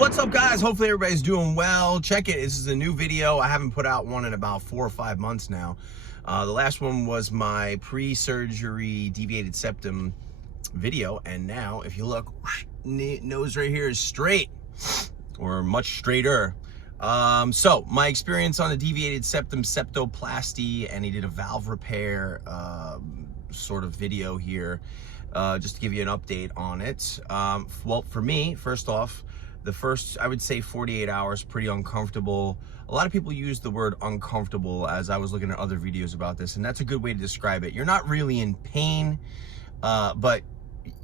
What's up, guys? Hopefully everybody's doing well. Check it. This is a new video. I haven't put out one in about 4 or 5 months now. The last one was my pre-surgery deviated septum video, and now if you look, nose right here is straight, or much straighter. So my experience on the deviated septum septoplasty, and he did a valve repair sort of video here, just to give you an update on it. Well, for me, first off, the first, I would say 48 hours, pretty uncomfortable. A lot of people use the word uncomfortable as I was looking at other videos about this, and that's a good way to describe it. You're not really in pain, but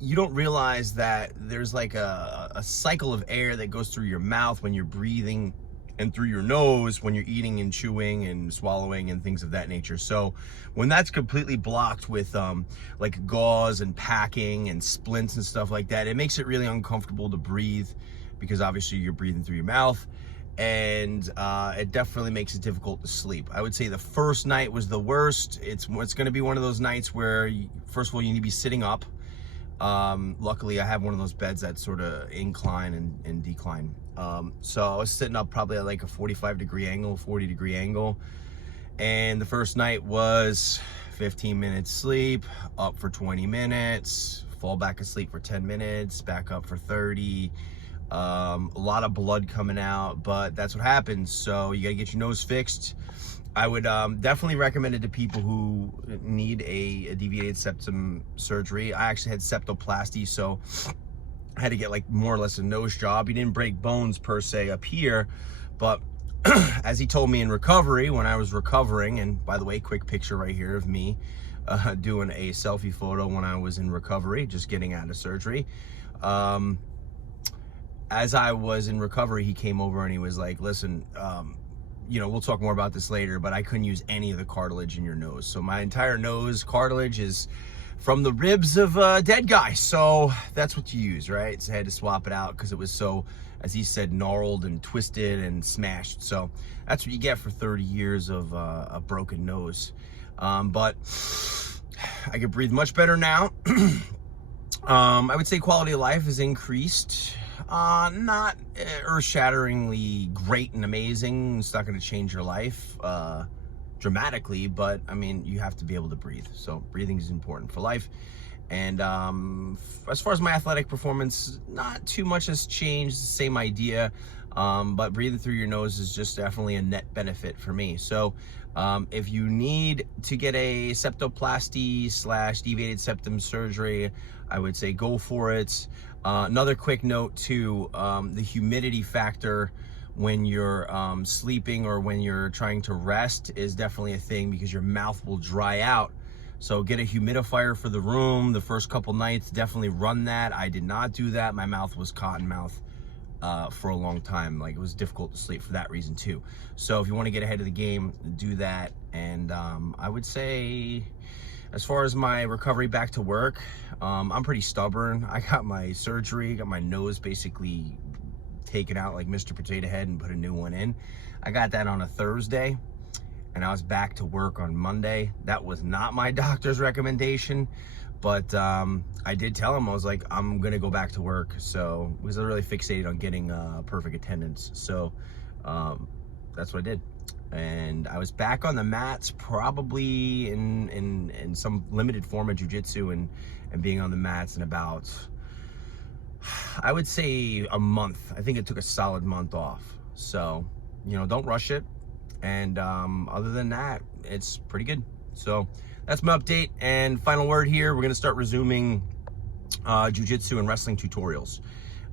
you don't realize that there's like a cycle of air that goes through your mouth when you're breathing, and through your nose when you're eating and chewing and swallowing and things of that nature. So when that's completely blocked with like gauze and packing and splints and stuff like that, it makes it really uncomfortable to breathe, because obviously you're breathing through your mouth, and it definitely makes it difficult to sleep. I would say the first night was the worst. It's going to be one of those nights where first of all, you need to be sitting up. Luckily I have one of those beds that sort of incline and decline. So I was sitting up probably at like a 45-degree angle, 40-degree angle, and the first night was 15 minutes sleep, up for 20 minutes, fall back asleep for 10 minutes, back up for 30. A lot of blood coming out, but that's what happens. So you gotta get your nose fixed. I would definitely recommend it to people who need a deviated septum surgery. I actually had septoplasty, so I had to get like more or less a nose job. He didn't break bones per se up here, but as he told me in recovery, when I was recovering, and by the way, quick picture right here of me doing a selfie photo when I was in recovery, just getting out of surgery. As I was in recovery, he came over and he was like, listen, you know, we'll talk more about this later, but I couldn't use any of the cartilage in your nose. So my entire nose cartilage is from the ribs of a dead guy. So that's what you use, right? So I had to swap it out because it was so, as he said, gnarled and twisted and smashed. So that's what you get for 30 years of a broken nose. But I can breathe much better now. I would say quality of life has increased. Not earth-shatteringly great and amazing. It's not going to change your life dramatically, but I mean, you have to be able to breathe. So breathing is important for life. And as far as my athletic performance, not too much has changed. The same idea, but breathing through your nose is just definitely a net benefit for me. So if you need to get a septoplasty / deviated septum surgery, I would say go for it. Another quick note too, the humidity factor when you're sleeping or when you're trying to rest is definitely a thing, because your mouth will dry out. So get a humidifier for the room. The first couple nights, definitely run that. I did not do that. My mouth was cotton mouth for a long time. Like, it was difficult to sleep for that reason too. So if you want to get ahead of the game, do that. And I would say, as far as my recovery back to work, I'm pretty stubborn. I got my surgery, got my nose basically taken out like Mr. Potato Head and put a new one in. I got that on a Thursday, and I was back to work on Monday. That was not my doctor's recommendation, but I did tell him, I was like, I'm gonna go back to work. So I was really fixated on getting perfect attendance. So that's what I did. And I was back on the mats, probably in some limited form of jiu-jitsu and being on the mats in about, I would say, a month. I think it took a solid month off. So, you know, don't rush it. And other than that, it's pretty good. So that's my update. And final word here, we're gonna start resuming jiu-jitsu and wrestling tutorials.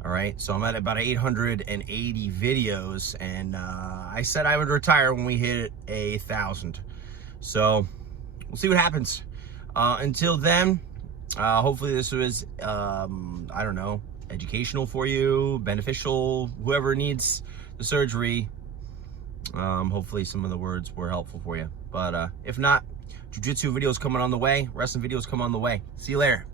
All right, so I'm at about 880 videos, and I said I would retire when we hit 1,000. So we'll see what happens. Until then, hopefully this was, I don't know, educational for you, beneficial, whoever needs the surgery. Hopefully some of the words were helpful for you. But if not, jiu-jitsu videos coming on the way, wrestling videos come on the way. See you later.